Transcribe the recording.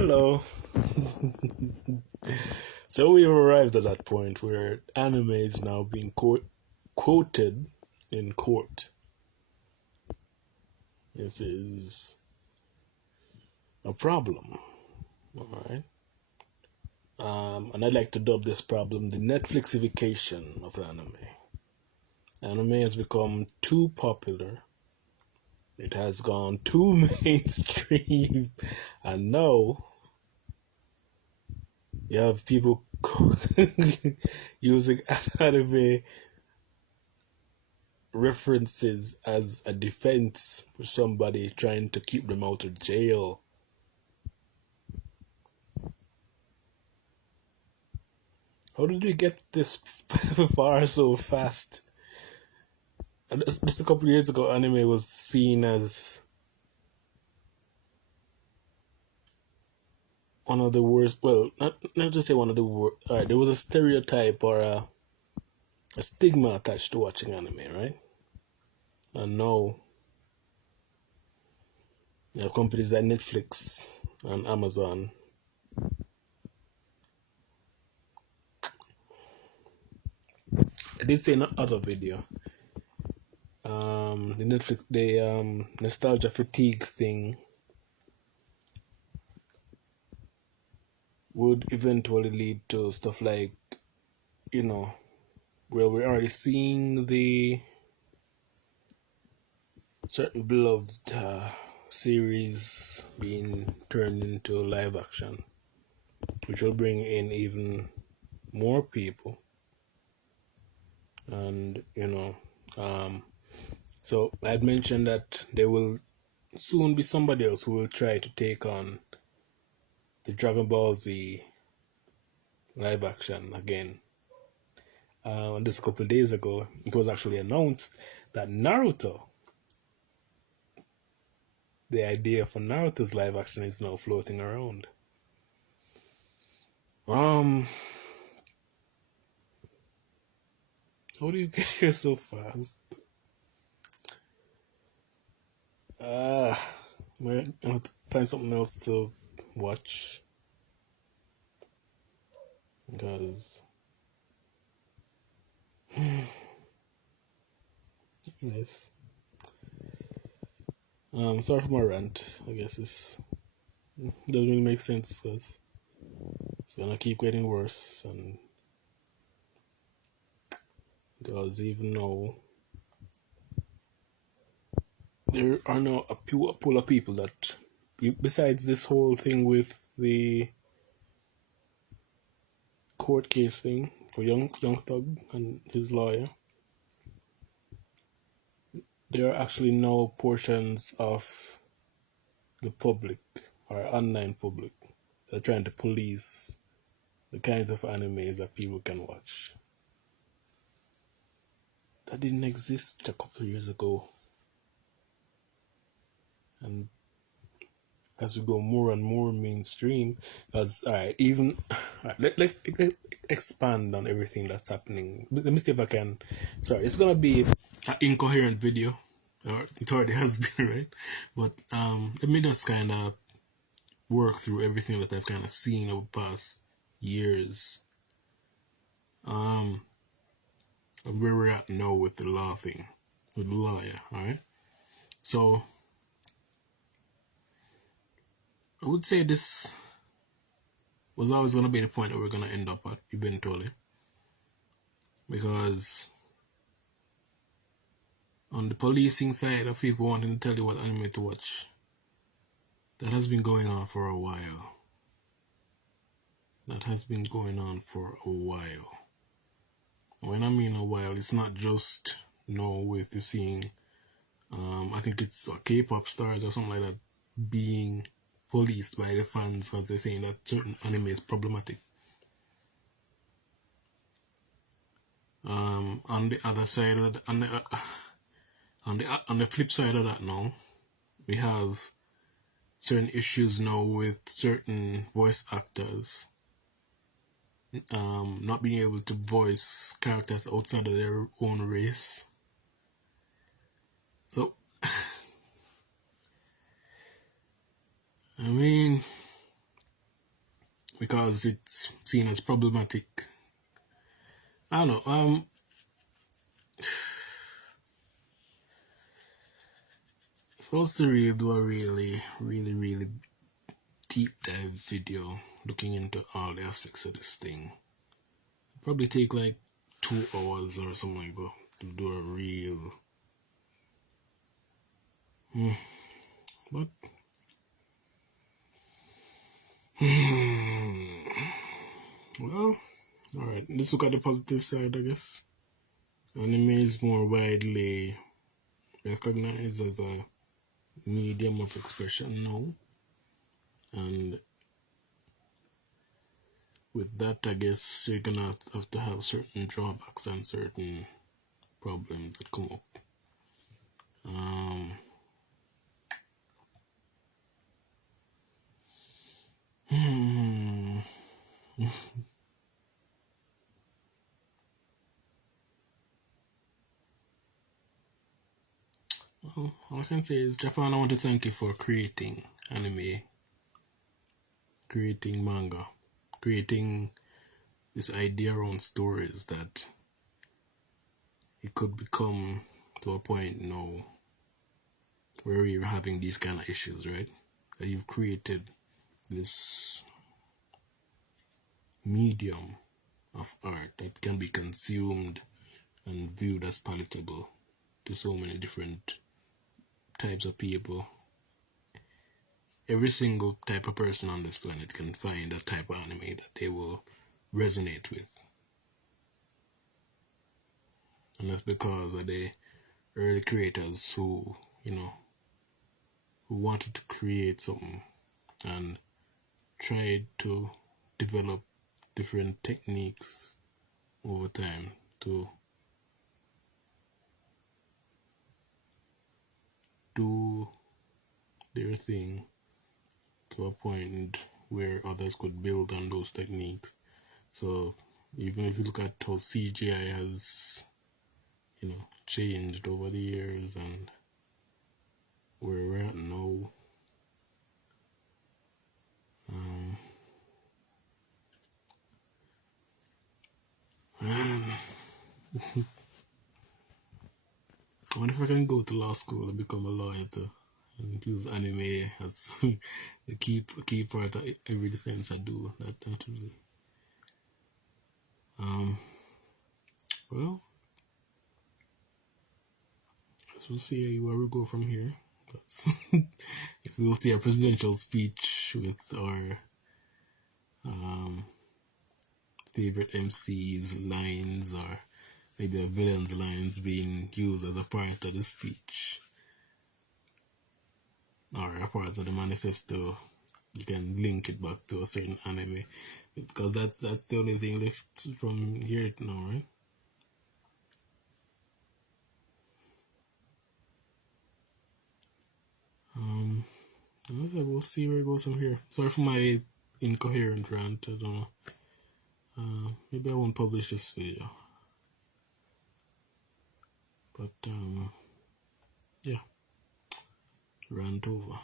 Hello. So we've arrived at that point where anime is now being quoted in court. This is a problem, alright? And I'd like to dub this problem the Netflixification of anime. Anime has become too popular. It has gone too mainstream, and now you have people using anime references as a defense for somebody trying to keep them out of jail. How did we get this far so fast? And just a couple of years ago, anime was seen as one of the worst. Well, not to say one of the worst. Alright, there was a stereotype or a stigma attached to watching anime, right? And now, you have companies like Netflix and Amazon. I did say in another video, the Netflix, the nostalgia fatigue thing would eventually lead to stuff like, you know, where we're already seeing the certain beloved series being turned into live action, which will bring in even more people. And, so I'd mentioned that there will soon be somebody else who will try to take on the Dragon Ball Z live action again. And just a couple of days ago, it was actually announced that Naruto, the idea for Naruto's live action, is now floating around. How do you get here so fast? I'm gonna find something else to watch because yes. Sorry for my rant. I guess this doesn't really make sense because it's gonna keep getting worse, and because even though there are now a pool of people that, besides this whole thing with the court case thing for youngthug and his lawyer, there are actually no portions of the public or online public that are trying to police the kinds of animes that people can watch. That didn't exist a couple of years ago. And as we go more and more mainstream, because let's expand on everything that's happening. Let me see if I can. Sorry, it's gonna be an incoherent video, or it already has been, right? But let me just kind of work through everything that I've kind of seen over the past years. And where we're at now with the law thing, with the lawyer, alright? So, I would say this was always going to be the point that we're going to end up at eventually. Because on the policing side of people wanting to tell you what anime to watch, that has been going on for a while. That has been going on for a while. When I mean a while, it's not just with you seeing, I think it's K-pop stars or something like that being policed by the fans because they're saying that certain anime is problematic. On the other side of that, on the flip side of that, now we have certain issues now with certain voice actors not being able to voice characters outside of their own race. So, I mean, because it's seen as problematic. I don't know. If I was to really do a really deep dive video looking into all the aspects of this thing, it'd probably take like 2 hours or something like that to do a real. But well, alright, let's look at the positive side, I guess. Anime is more widely recognized as a medium of expression now, and with that, I guess you're gonna have to have certain drawbacks and certain problems that come up. Well, all I can say is, Japan, I want to thank you for creating anime, creating manga, creating this idea around stories that it could become to a point now where we're having these kind of issues, right? That you've created this medium of art that can be consumed and viewed as palatable to so many different types of people. Every single type of person on this planet can find a type of anime that they will resonate with. And that's because of the early creators who, who wanted to create something and tried to develop different techniques over time to do their thing to a point where others could build on those techniques. So even if you look at how CGI has, changed over the years and where we're at now, man, I wonder if I can go to law school and become a lawyer too, and use anime as the key part of every defense I do. That really. Well, we'll see where we go from here. If we'll see a presidential speech with our favorite MC's lines, or maybe a villain's lines being used as a part of the speech or a part of the manifesto, you can link it back to a certain anime, because that's the only thing left from here now, right? We'll see where it goes from here. Sorry for my incoherent rant. I don't know. Maybe I won't publish this video. But yeah, rant over.